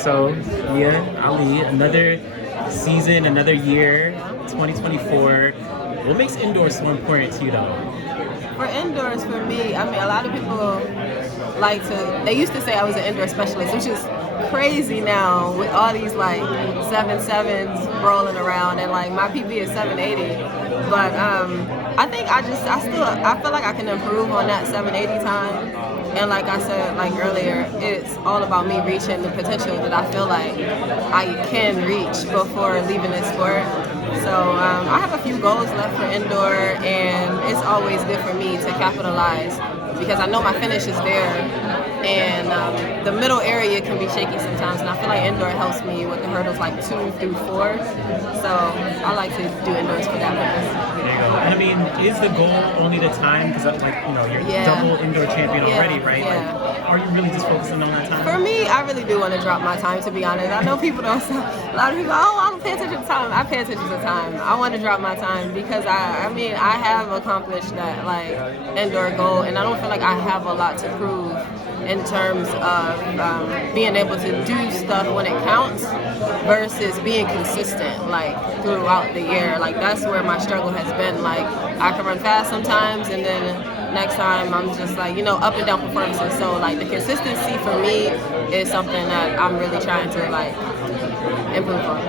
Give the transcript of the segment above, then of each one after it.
So, yeah, Ali, another season, another year, 2024. What makes indoors so important to you, though? For indoors, for me, I mean, a lot of people they used to say I was an indoor specialist, which is crazy now with all these like 7.7s rolling around, and like my PB is 780. But I think I feel like I can improve on that 780 time. And like I said like earlier, it's all about me reaching the potential that I feel like I can reach before leaving this sport. So I have a few goals left for indoor, and it's always good for me to capitalize because I know my finish is there, and the middle area can be shaky sometimes, and I feel like indoor helps me with the hurdles like 2 through 4. So I like to do indoors for that purpose. There you go. And I mean, is the goal only the time? Because you're double indoor champion already, right? Yeah. Like, are you really just focusing on that time? For me, I really do want to drop my time, to be honest. I know people don't. A lot of people, I don't pay attention to time. I pay attention to time. I want to drop my time because I have accomplished that like indoor goal, and I don't feel like I have a lot to prove in terms of being able to do stuff when it counts versus being consistent like throughout the year. Like that's where my struggle has been. Like I can run fast sometimes, and then next time I'm just like, up and down performances. So like the consistency for me is something that I'm really trying to like improve on.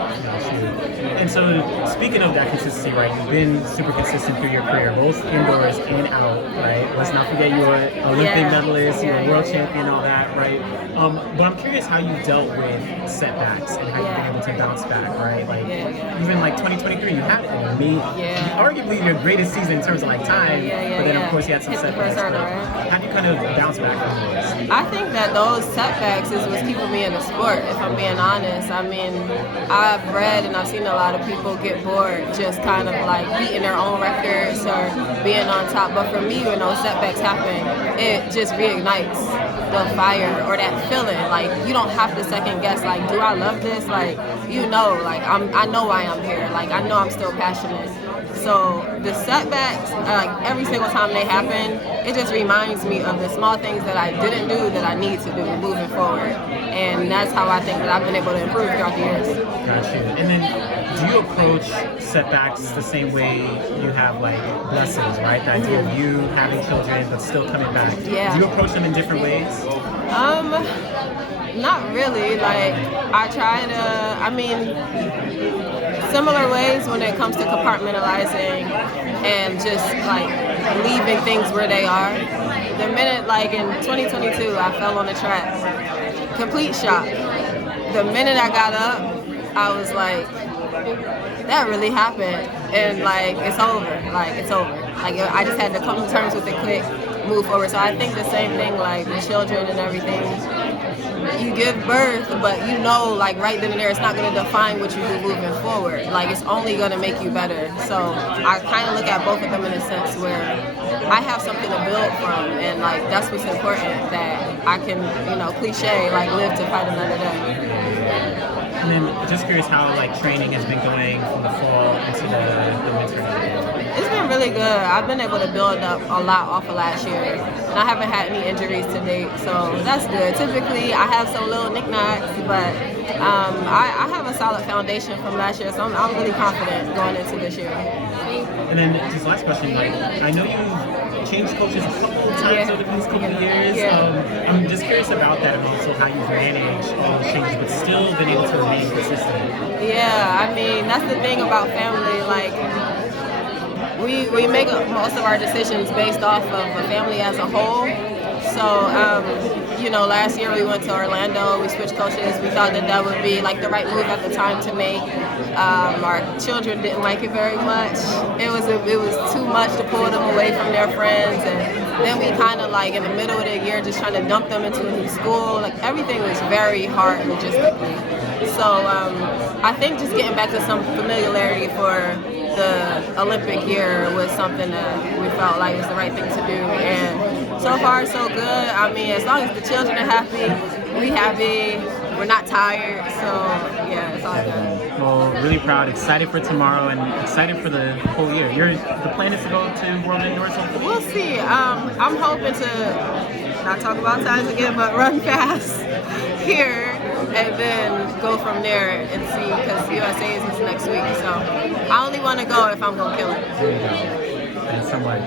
And so, speaking of that consistency, right, you've been super consistent through your career, both indoors and out, right? Let's not forget you were Olympic medalist, you were world champion, all that, right? But I'm curious how you dealt with setbacks and how you've been able to bounce back, right? Like, even like 2023, you had arguably your greatest season in terms of like time, but then of course you had some setbacks. How do you kind of bounce back from those? I think that those setbacks is what's keeping me in the sport, if I'm being honest. I mean, I've read and I've seen a lot of people get bored just kind of like beating their own records or being on top. But for me, when those setbacks happen, it just reignites the fire or that feeling. Like you don't have to second guess, like, do I love this? Like, like I know why I'm here. Like I know I'm still passionate. So the setbacks, like every single time they happen, it just reminds me of the small things that I didn't do that I need to do moving forward. And that's how I think that I've been able to improve throughout the years. Got you. And then do you approach setbacks the same way you have like blessings, right? The idea of you having children but still coming back. Yeah. Do you approach them in different ways? Not really. Like I try to, similar ways when it comes to compartmentalizing and just like leaving things where they are. The minute, like in 2022, I fell on the track, complete shock. The minute I got up, I was like, that really happened, and like it's over. Like it's over. Like I just had to come to terms with it, quick, move forward. So I think the same thing, like with children and everything. You give birth, but like right then and there, it's not going to define what you do moving forward. Like it's only going to make you better. So I kind of look at both of them in a sense where I have something to build from, and like that's what's important, that I can, cliche, like live to fight another day. And then just curious how like training has been going from the fall into the winter. It's been really good. I've been able to build up a lot off of last year, and I haven't had any injuries to date, so that's good. Typically, I have some little knickknacks, but I have a solid foundation from last year, so I'm really confident going into this year. And then just last question, like I know you've changed coaches a couple of times over these couple of years. I'm just curious about that and also how you've managed all those changes, but still been able to remain consistent. Yeah, I mean that's the thing about family, like. We make most of our decisions based off of the family as a whole. So, last year we went to Orlando, we switched coaches. We thought that would be like the right move at the time to make. Our children didn't like it very much. It was too much to pull them away from their friends, and then we kind of like in the middle of the year just trying to dump them into a new school. Like everything was very hard logistically. So I think just getting back to some familiarity for the Olympic year was something that we felt like was the right thing to do, and so far so good. I mean, as long as the children are happy, we happy, we're not tired, so yeah, it's all good. Well, really proud, excited for tomorrow, and excited for the whole year. The plan is to go to World Indoors? We'll see. I'm hoping to not talk about times again, but run fast here and then go from there and see, because USA's is next week. So I only want to go if I'm gonna kill it. There you go. Thanks so much.